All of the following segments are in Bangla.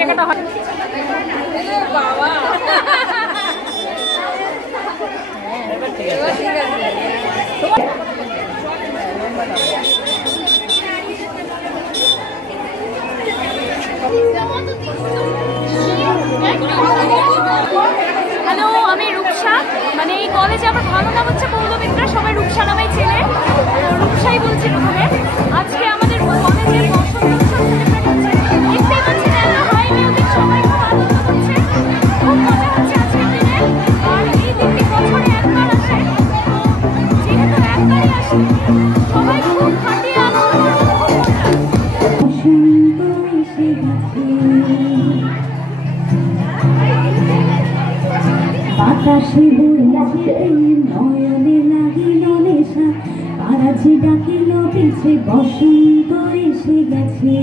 জায়গাটা হয় বাবা। হ্যালো, আমি রূপসা। মানে এই কলেজে আমার ভালো নাম হচ্ছে পৌলমিত্রা, সবাই রূপসা নামেই চেনে। রূপসাই বলছি প্রথমে। আজকে আমাদের কলেজের বসন্ত উৎসব সেলিব্রেট হচ্ছে। দেখতেই পাচ্ছেন এত হাই মিউজিক, সবাই খুব আনন্দ করছে, খুব মজা হচ্ছে আজকের দিনে। আর এই দিনটি বছরে একবার আসে, যেহেতু একবারই আসে সবাই খুব খাটিয়ে আনন্দ করছে, বাতাসে বইছে নয়নে লাগিল নেশা, পারাজি ডাকিল পিছে বসন্ত এসে গেছে।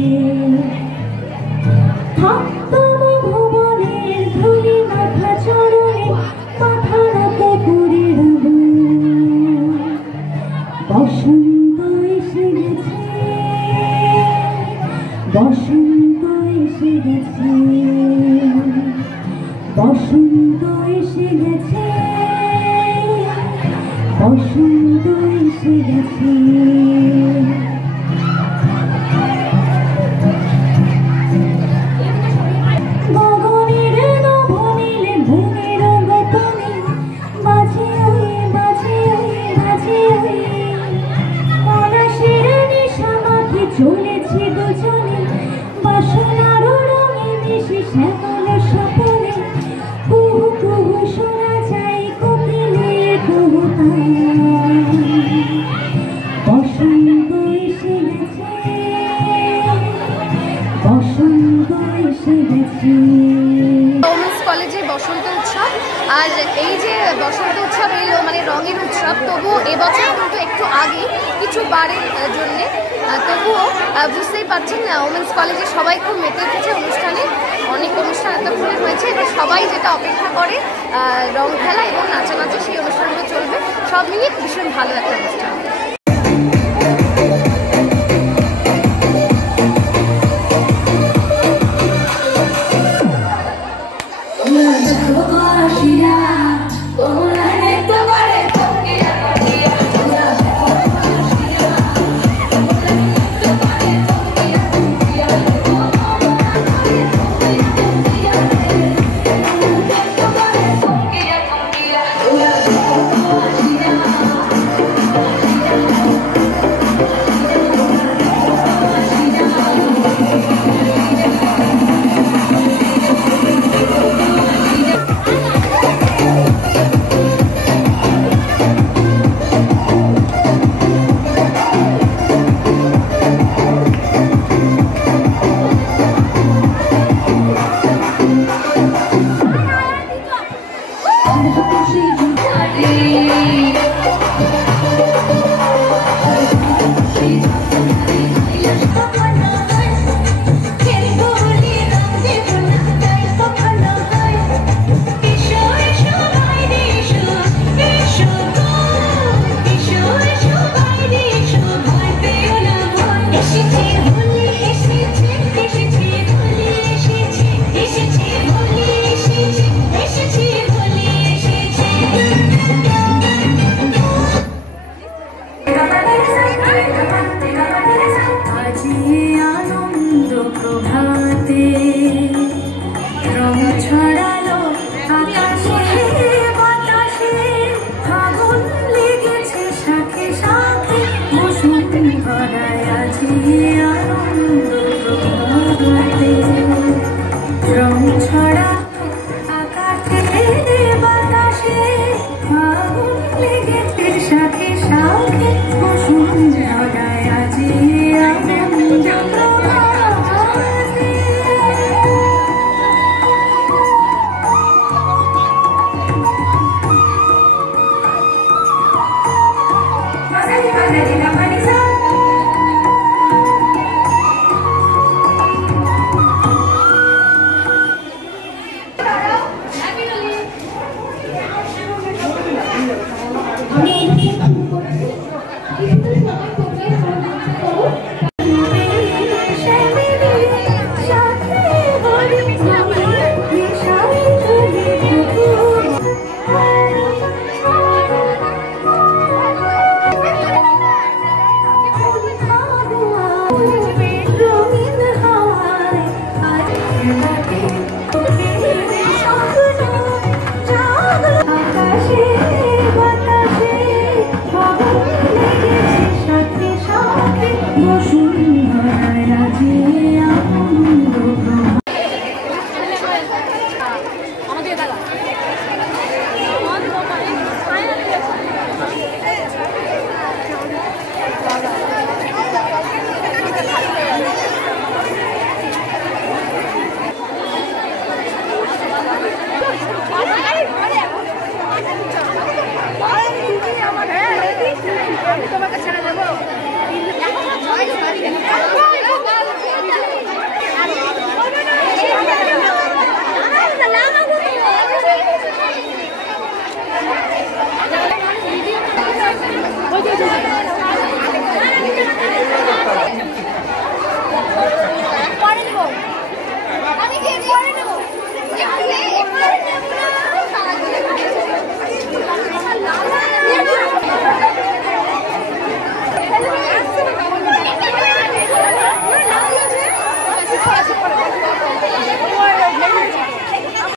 থাকতম ভুবনের ধুলি মাথা চরণে, মাথা রাতে করে রব। বসন্ত এসে গেছে, বসন্ত এসে গেছে, বসন্ত এসে গেছে, বসন্ত এসে গেছে। গগনের নভনীলে ভূমির গোপনে বাজে ওই বাজে ওই বাজে ওই, পলাশের নেশা মাখে চলেছে দুজনে, বাসনার রঙে মিশে শ্যামল স্বপনে। কুহু কুহু শোনা যায় কোকিলের কুহুতান। বসন্ত এসে গেছে, বসন্ত এসে গেছে। ওমেন্স কলেজের বসন্ত উৎসব। আর এই যে বসন্ত উৎসব এলো মানে রঙের উৎসব, তবুও এবছর কিন্তু একটু আগে কিছু বারের জন্যে, তবুও বুঝতেই পারছেন না ওমেন্স কলেজে সবাই খুব মেতে উঠেছে অনুষ্ঠানে। অনেক অনুষ্ঠান এতক্ষণে হয়েছে, এবার সবাই যেটা অপেক্ষা করে রং খেলা এবং নাচানাচি, সেই অনুষ্ঠানগুলো চলবে। সব মিলিয়ে ভীষণ ভালো একটা অনুষ্ঠান।